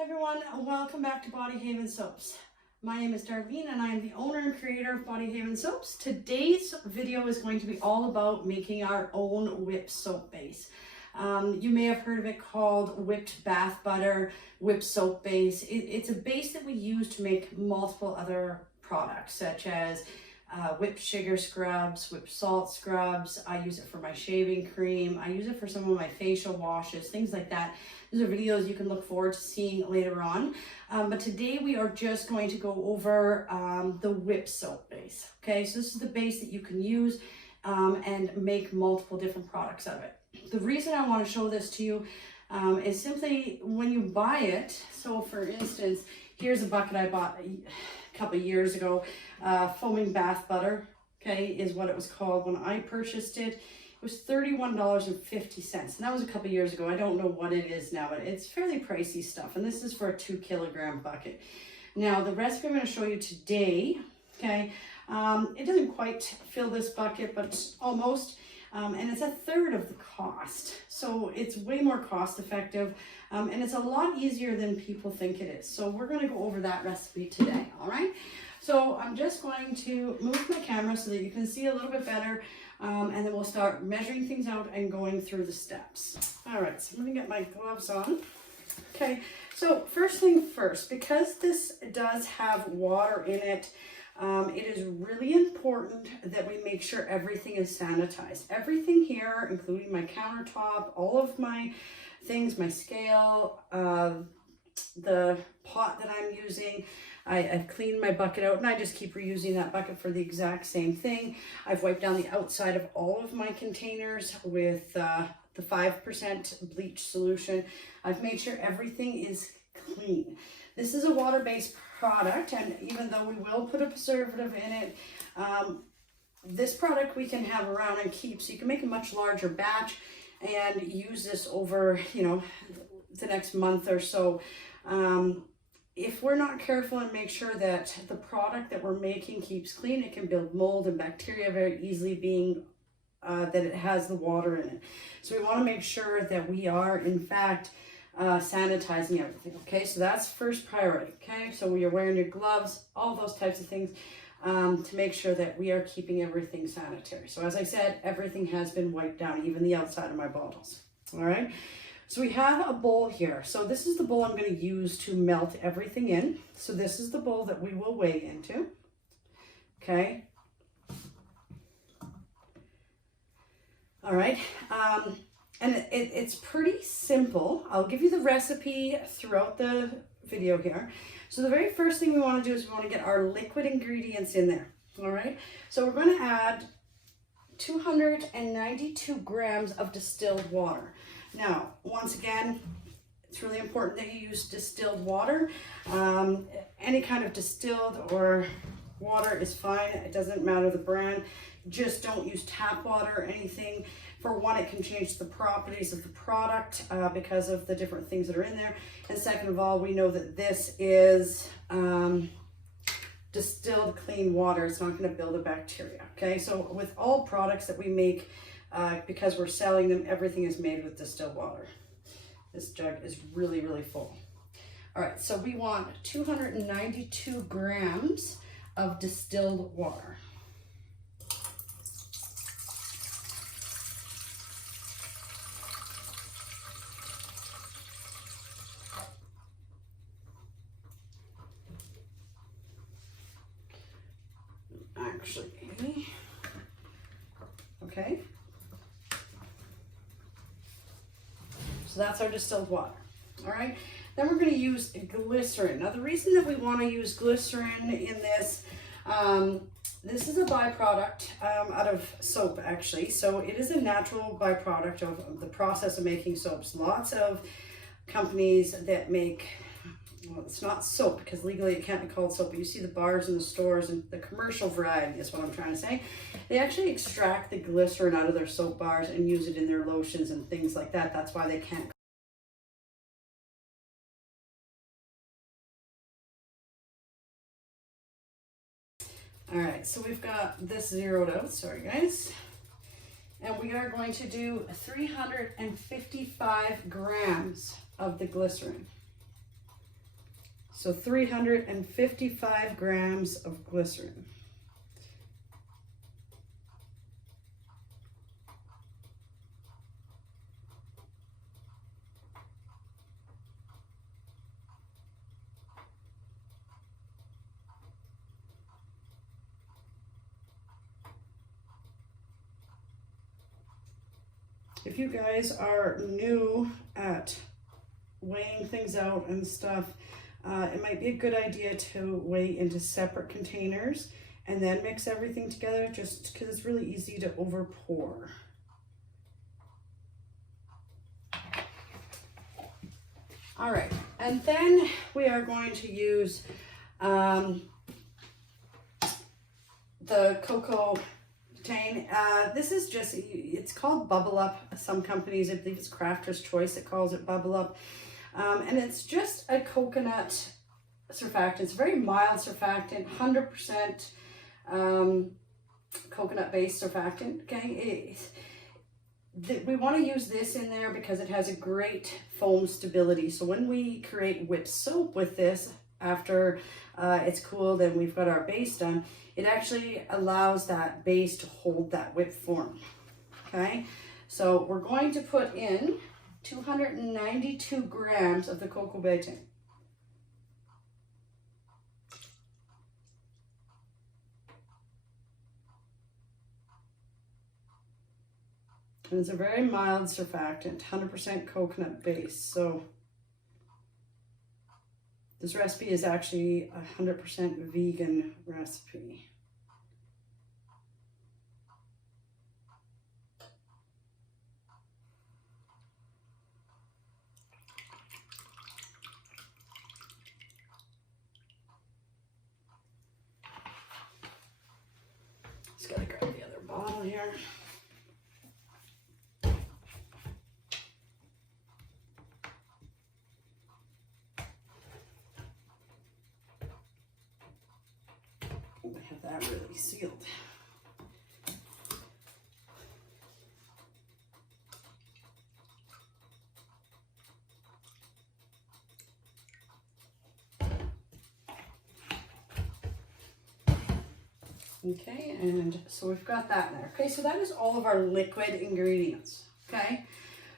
Everyone, welcome back to Body Haven Soaps. My name is Darlene and I am the owner and creator of Body Haven Soaps. Today's video is going to be all about making our own whipped soap base. You may have heard of it called whipped bath butter, whipped soap base. It's a base that we use to make multiple other products such as whipped sugar scrubs, whipped salt scrubs. I use it for my shaving cream. I use it for some of my facial washes, things like that. These are videos you can look forward to seeing later on. But today we are just going to go over the whipped soap base. Okay, so this is the base that you can use and make multiple different products of it. The reason I want to show this to you is simply when you buy it. So for instance, here's a bucket I bought a couple of years ago. Foaming bath butter, okay, is what it was called when I purchased it. It was $31.50, and that was a couple of years ago. I don't know what it is now, but it's fairly pricey stuff, and this is for a 2-kilogram bucket. Now, the recipe I'm going to show you today, okay, it doesn't quite fill this bucket, but almost, and it's a third of the cost, so it's way more cost effective, and it's a lot easier than people think it is. So we're going to go over that recipe today, all right? So I'm just going to move my camera so that you can see a little bit better, and then we'll start measuring things out and going through the steps. All right, so I'm gonna get my gloves on. Okay, so first thing first, because this does have water in it, it is really important that we make sure everything is sanitized. Everything here, including my countertop, all of my things, my scale, the pot that I'm using, I've cleaned my bucket out and I just keep reusing that bucket for the exact same thing. I've wiped down the outside of all of my containers with the 5% bleach solution. I've made sure everything is clean. This is a water-based product, and even though we will put a preservative in it, this product we can have around and keep, so you can make a much larger batch and use this over, you know, the next month or so. If we're not careful and make sure that the product that we're making keeps clean, it can build mold and bacteria very easily, being that it has the water in it. So we want to make sure that we are in fact sanitizing everything. Okay, so that's first priority. Okay, so when you're wearing your gloves, all those types of things, to make sure that we are keeping everything sanitary. So as I said, everything has been wiped down, even the outside of my bottles. All right. So we have a bowl here. So this is the bowl I'm going to use to melt everything in. So this is the bowl that we will weigh into. Okay. All right. And it's pretty simple. I'll give you the recipe throughout the video here. So the very first thing we want to do is we want to get our liquid ingredients in there. All right. So we're going to add 292 grams of distilled water. Now, once again, it's really important that you use distilled water. Any kind of distilled or water is fine. It doesn't matter the brand. Just don't use tap water or anything. For one, it can change the properties of the product because of the different things that are in there. And second of all, we know that this is distilled clean water. It's not going to build a bacteria. Okay, so with all products that we make, because we're selling them, everything is made with distilled water. This jug is really, really full. All right, so we want 292 grams of distilled water. Actually, okay. So that's our distilled water. All right. Then we're going to use glycerin. Now the reason that we want to use glycerin in this, this is a byproduct out of soap actually. So it is a natural byproduct of the process of making soaps. Lots of companies that make, well, it's not soap because legally it can't be called soap, but you see the bars in the stores and the commercial variety is what I'm trying to say. They actually extract the glycerin out of their soap bars and use it in their lotions and things like that. That's why they can't. All right, so we've got this zeroed out, sorry guys. And we are going to do 355 grams of the glycerin. So 355 grams of glycerin. If you guys are new at weighing things out and stuff, it might be a good idea to weigh into separate containers and then mix everything together, just because it's really easy to over pour. All right, and then we are going to use the cocoa betaine. This is just, it's called Bubble Up. Some companies, I believe it's Crafter's Choice, it calls it Bubble Up. And it's just a coconut surfactant. It's a very mild surfactant, 100% coconut-based surfactant. Okay, we want to use this in there because it has a great foam stability. So when we create whipped soap with this, after it's cooled and we've got our base done, it actually allows that base to hold that whipped form. Okay, so we're going to put in 292 grams of the cocoa betaine. And it's a very mild surfactant, 100% coconut base. So this recipe is actually a 100% vegan recipe. Just gotta grab the other bottle here. I have that really sealed. Okay, and so we've got that in there. Okay, so that is all of our liquid ingredients. Okay,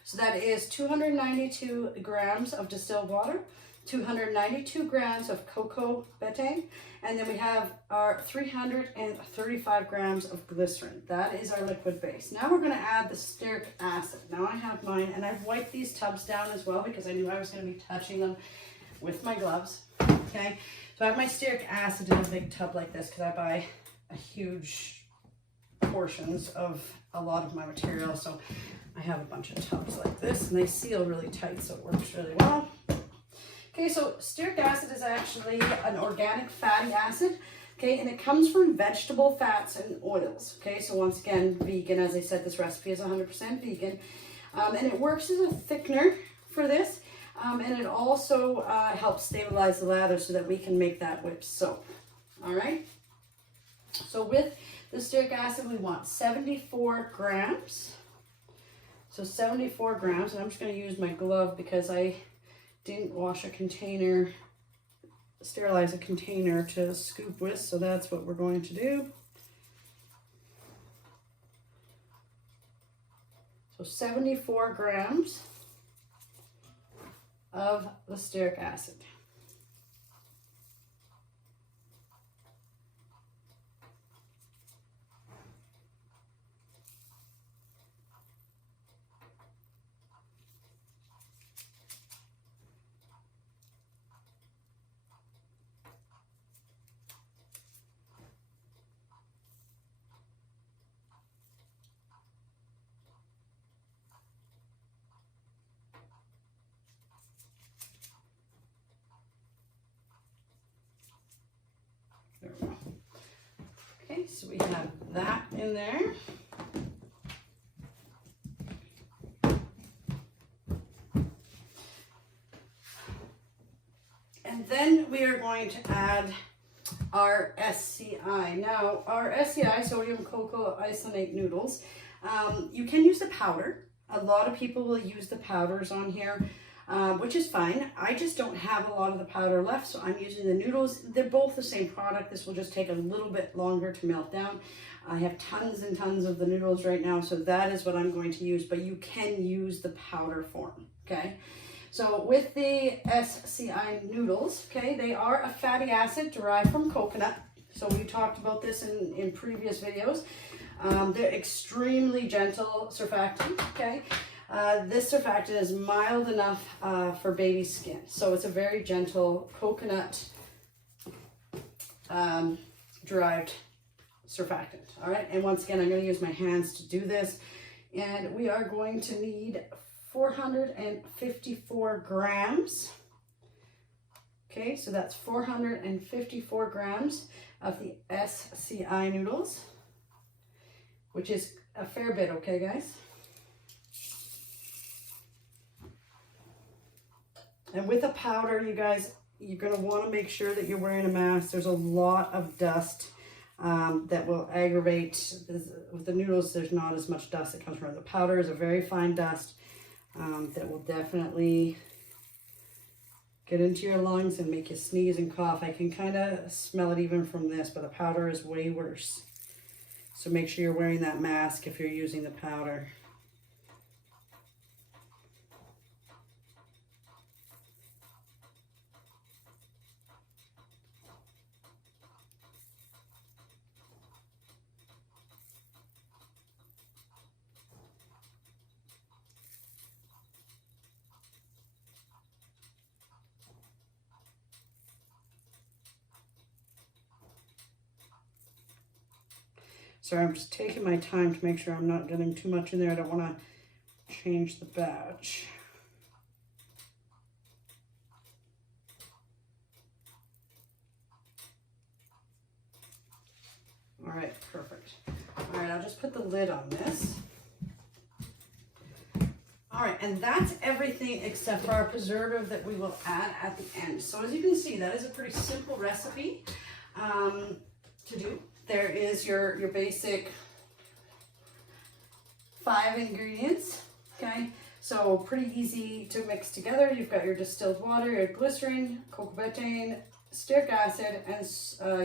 so that is 292 grams of distilled water, 292 grams of cocoa betaine, and then we have our 335 grams of glycerin. That is our liquid base. Now we're going to add the stearic acid. Now I have mine, and I've wiped these tubs down as well because I knew I was going to be touching them with my gloves. Okay, so I have my stearic acid in a big tub like this because I buy huge portions of a lot of my material. So I have a bunch of tubs like this, and they seal really tight, so it works really well. Okay, so stearic acid is actually an organic fatty acid, okay, and it comes from vegetable fats and oils. Okay, so once again, vegan. As I said, this recipe is 100% vegan, and it works as a thickener for this, and it also helps stabilize the lather so that we can make that whipped soap. All right, so with the stearic acid, we want 74 grams. So 74 grams, and I'm just going to use my glove because I didn't wash a container, sterilize a container to scoop with, so that's what we're going to do. So 74 grams of the stearic acid. There we go. Okay, so we have that in there. And then we are going to add our SCI. Now, our SCI, sodium cocoa isonate noodles, you can use the powder. A lot of people will use the powders on here. which is fine. I just don't have a lot of the powder left, so I'm using the noodles. They're both the same product. This will just take a little bit longer to melt down. I have tons and tons of the noodles right now, so that is what I'm going to use, but you can use the powder form, okay? So with the SCI noodles, okay, they are a fatty acid derived from coconut. So we talked about this in previous videos. They're extremely gentle surfactant, okay? This surfactant is mild enough for baby skin. So it's a very gentle coconut derived surfactant, all right? And once again, I'm gonna use my hands to do this. And we are going to need 454 grams. Okay, so that's 454 grams of the SCI noodles, which is a fair bit, okay, guys? And with a powder, you guys, you're gonna wanna make sure that you're wearing a mask. There's a lot of dust that will aggravate. With the noodles, there's not as much dust that comes from it. The powder is a very fine dust that will definitely get into your lungs and make you sneeze and cough. I can kind of smell it even from this, but the powder is way worse. So make sure you're wearing that mask if you're using the powder. Sorry, I'm just taking my time to make sure I'm not getting too much in there. I don't want to change the batch. All right, perfect. All right, I'll just put the lid on this. All right, and that's everything except for our preservative that we will add at the end. So as you can see, that is a pretty simple recipe to do. There is your basic 5 ingredients, okay? So pretty easy to mix together. You've got your distilled water, your glycerin, cocoa betaine, stearic acid, and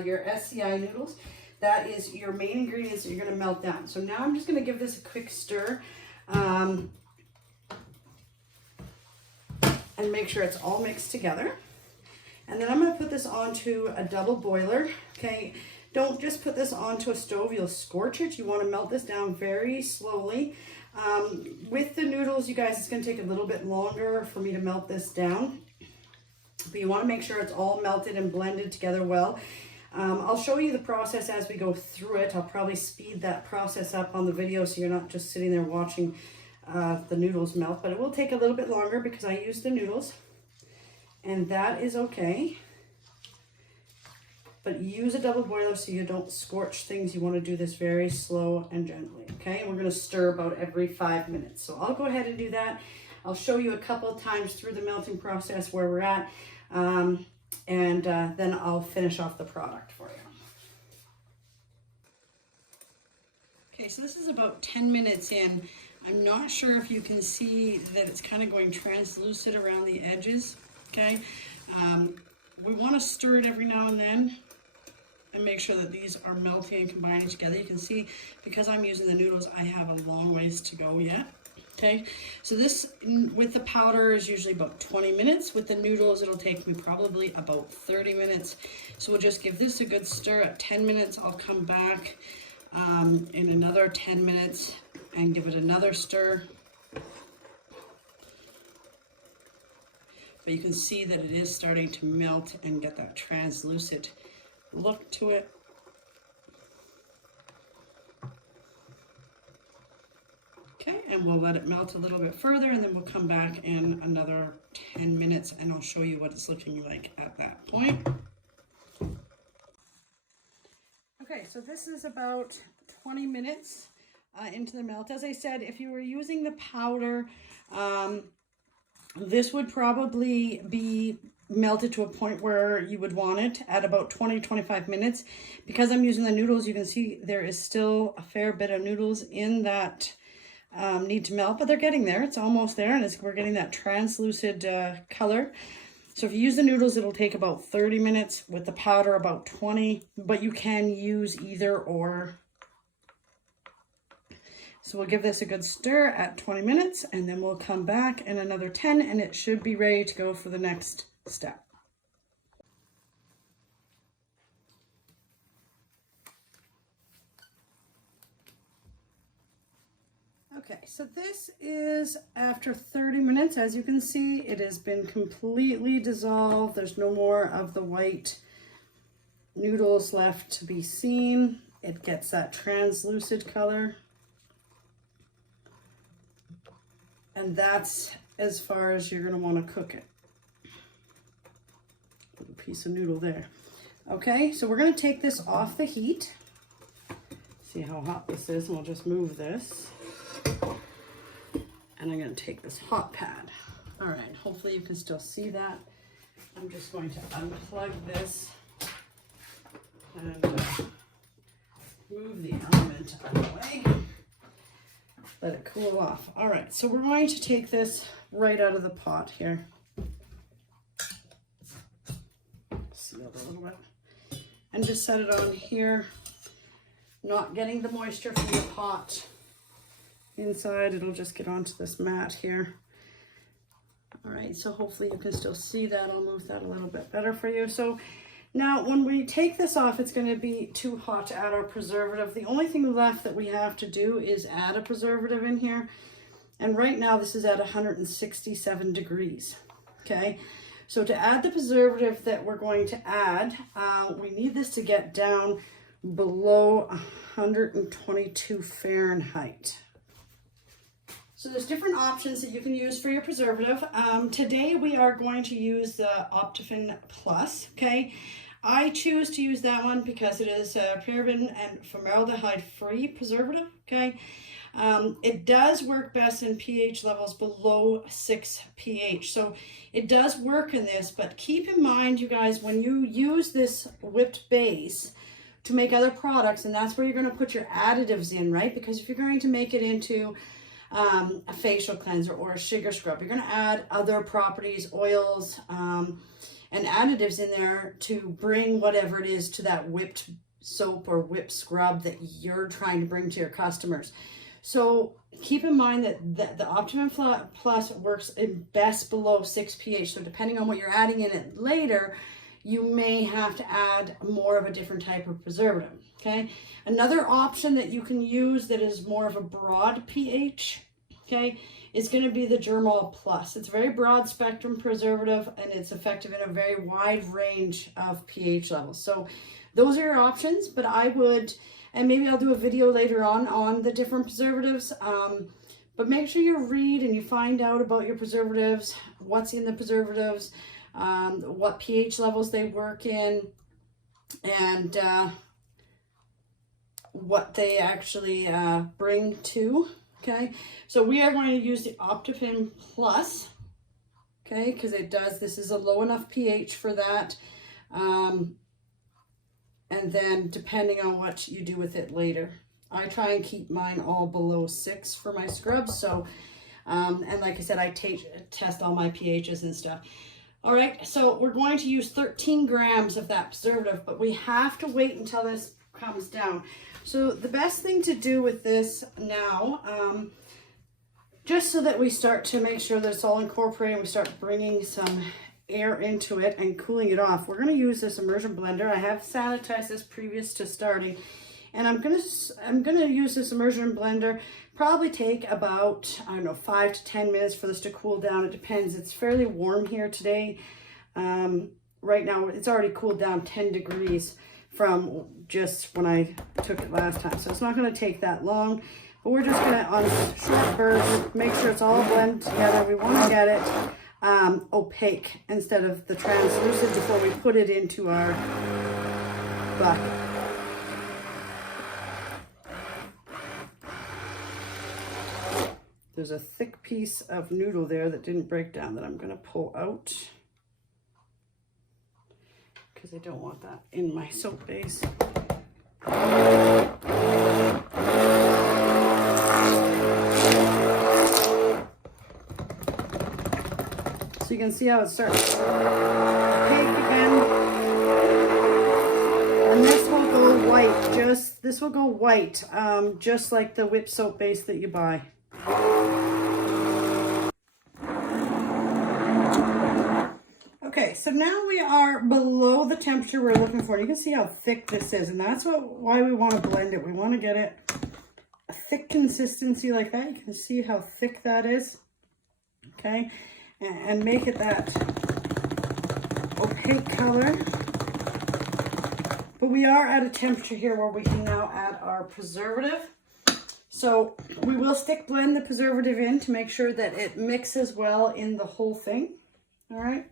your SCI noodles. That is your main ingredients that you're gonna melt down. So now I'm just gonna give this a quick stir and make sure it's all mixed together. And then I'm gonna put this onto a double boiler, okay? Don't just put this onto a stove, you'll scorch it. You want to melt this down very slowly. With the noodles, you guys, it's going to take a little bit longer for me to melt this down. But you want to make sure it's all melted and blended together well. I'll show you the process as we go through it. I'll probably speed that process up on the video so you're not just sitting there watching the noodles melt. But it will take a little bit longer because I use the noodles. And that is okay. But use a double boiler so you don't scorch things. You want to do this very slow and gently, okay? And we're going to stir about every 5 minutes. So I'll go ahead and do that. I'll show you a couple of times through the melting process where we're at, and then I'll finish off the product for you. Okay, so this is about 10 minutes in. I'm not sure if you can see that it's kind of going translucent around the edges, okay? We want to stir it every now and then and make sure that these are melting and combining together. You can see, because I'm using the noodles, I have a long ways to go yet. Okay, so this with the powder is usually about 20 minutes. With the noodles, it'll take me probably about 30 minutes. So we'll just give this a good stir. At 10 minutes, I'll come back in another 10 minutes and give it another stir. But you can see that it is starting to melt and get that translucent look to it. Okay, and we'll let it melt a little bit further, and then we'll come back in another 10 minutes and I'll show you what it's looking like at that point. Okay, so this is about 20 minutes into the melt. As I said, if you were using the powder, this would probably be melted to a point where you would want it at about 20-25 minutes. Because I'm using the noodles, you can see there is still a fair bit of noodles in that need to melt, but they're getting there. It's almost there, and we're getting that translucid color. So if you use the noodles, it'll take about 30 minutes. With the powder, about 20, but you can use either or. So we'll give this a good stir at 20 minutes, and then we'll come back in another 10, and it should be ready to go for the next step. Okay, so this is after 30 minutes. As you can see, it has been completely dissolved. There's no more of the white noodles left to be seen. It gets that translucid color. And that's as far as you're gonna wanna cook it. Little piece of noodle there. Okay, so we're gonna take this off the heat. See how hot this is, and we'll just move this. And I'm going to take this hot pad. All right, hopefully you can still see that. I'm just going to unplug this and move the element out of the way. Let it cool off. All right, so we're going to take this right out of the pot here. Seal it a little bit. And just set it on here. Not getting the moisture from the pot inside, it'll just get onto this mat here. All right, so hopefully you can still see that. I'll move that a little bit better for you. So now when we take this off, it's going to be too hot to add our preservative. The only thing left that we have to do is add a preservative in here. And right now this is at 167 degrees. Okay, so to add the preservative that we're going to add, we need this to get down below 122 Fahrenheit. So there's different options that you can use for your preservative. Today we are going to use the Optifin Plus, okay? I choose to use that one because it is a paraben and formaldehyde free preservative, okay? It does work best in pH levels below 6 pH. So it does work in this, but keep in mind, you guys, when you use this whipped base to make other products, and that's where you're going to put your additives in, right? Because if you're going to make it into a facial cleanser or a sugar scrub, you're going to add other properties, oils, and additives in there to bring whatever it is to that whipped soap or whipped scrub that you're trying to bring to your customers. So keep in mind that the Optimum Plus works best below 6 pH. So depending on what you're adding in it later, you may have to add more of a different type of preservative, okay? Another option that you can use that is more of a broad pH, okay, is going to be the Germall Plus. It's a very broad spectrum preservative, and it's effective in a very wide range of pH levels. So those are your options, but I would, and maybe I'll do a video later on the different preservatives, but make sure you read and you find out about your preservatives, what's in the preservatives, what pH levels they work in, and what they actually bring to, okay? So we are going to use the Optifin Plus, okay, because this is a low enough pH for that, and then depending on what you do with it later. I try and keep mine all below 6 for my scrubs, so, and like I said, I test all my pHs and stuff. All right, so we're going to use 13 grams of that preservative, but we have to wait until this comes down. So the best thing to do with this now, just so that we start to make sure that it's all incorporated and we start bringing some air into it and cooling it off, we're going to use this immersion blender. I have sanitized this previous to starting, and I'm gonna use this immersion blender. Probably take about, I don't know, 5 to 10 minutes for this to cool down. It depends. It's fairly warm here today. Right now it's already cooled down 10 degrees from just when I took it last time, so it's not going to take that long. But we're just going to, on a short burst, make sure it's all blended together. We want to get it opaque instead of the translucent before we put it into our bucket. There's a thick piece of noodle there that didn't break down that I'm going to pull out because I don't want that in my soap base. you can see how it starts to opaque again. And this will go white, this will go white, just like the whip soap base that you buy. Okay, so now we are below the temperature we're looking for. You can see how thick this is, and that's why we want to blend it. We want to get it a thick consistency like that. You can see how thick that is, okay? And make it that opaque color. But we are at a temperature here where we can now add our preservative. So we will stick blend the preservative in to make sure that it mixes well in the whole thing, all right?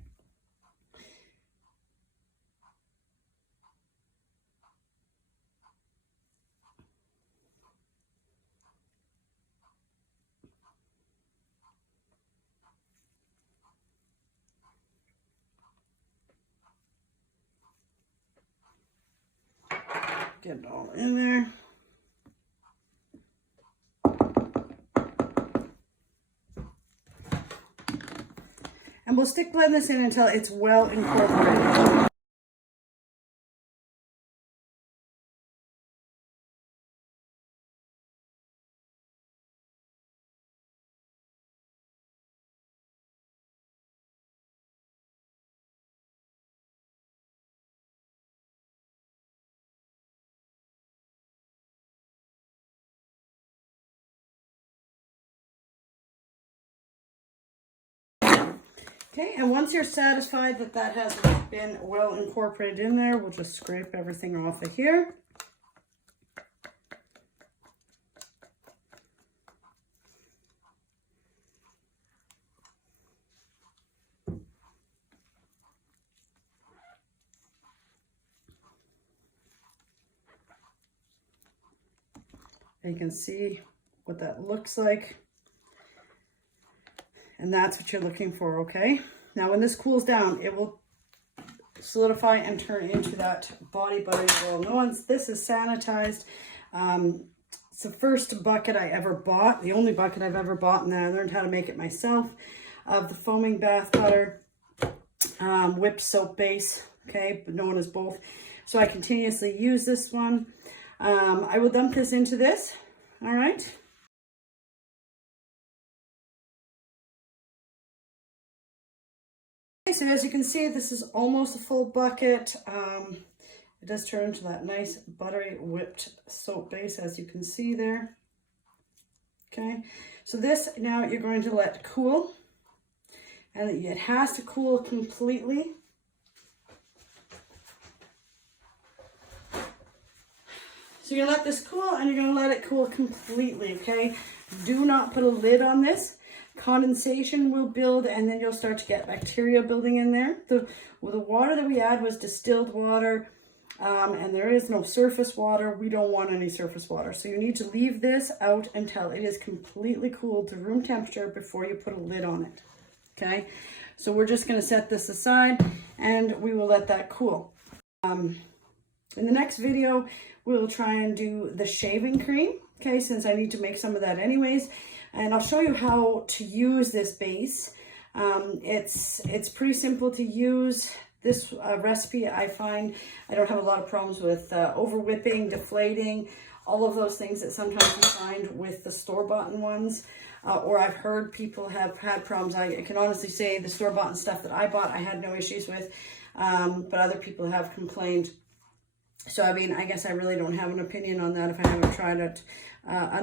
Get it all in there. And we'll stick blend this in until it's well incorporated. Okay, and once you're satisfied that that has been well incorporated in there, we'll just scrape everything off of here. And you can see what that looks like. And that's what you're looking for, okay? Now, when this cools down, it will solidify and turn into that body butter roll. No one's, this is sanitized. It's the first bucket I ever bought, the only bucket I've ever bought, and then I learned how to make it myself, of the foaming bath butter, whipped soap base, okay, but known as both. So I continuously use this one. I will dump this into this, all right? Okay, so as you can see, this is almost a full bucket. It does turn into that nice buttery whipped soap base, as you can see there. Okay, so this now you're going to let cool, and it has to cool completely. So you're gonna let this cool, and you're gonna let it cool completely, okay? Do not put a lid on this. Condensation will build, and then you'll start to get bacteria building in there. The water that we had was distilled water, and there is no surface water. We don't want any surface water. So you need to leave this out until it is completely cooled to room temperature before you put a lid on it, okay? So we're just gonna set this aside, and we will let that cool. In the next video, we'll try and do the shaving cream, okay, since I need to make some of that anyways. And I'll show you how to use this base. It's pretty simple to use. This recipe, I find, I don't have a lot of problems with over whipping, deflating, all of those things that sometimes you find with the store-bought ones. Or I've heard people have had problems. I can honestly say the store-bought stuff that I bought, I had no issues with, but other people have complained. So, I mean, I guess I really don't have an opinion on that if I haven't tried it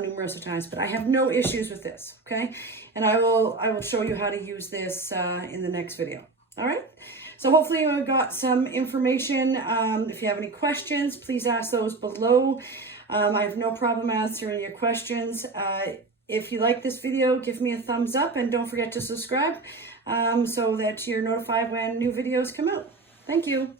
numerous of times, but I have no issues with this, okay? And I will show you how to use this in the next video, all right? So hopefully you got some information. If you have any questions, please ask those below. I have no problem answering your questions. If you like this video, give me a thumbs up, and don't forget to subscribe so that you're notified when new videos come out. Thank you.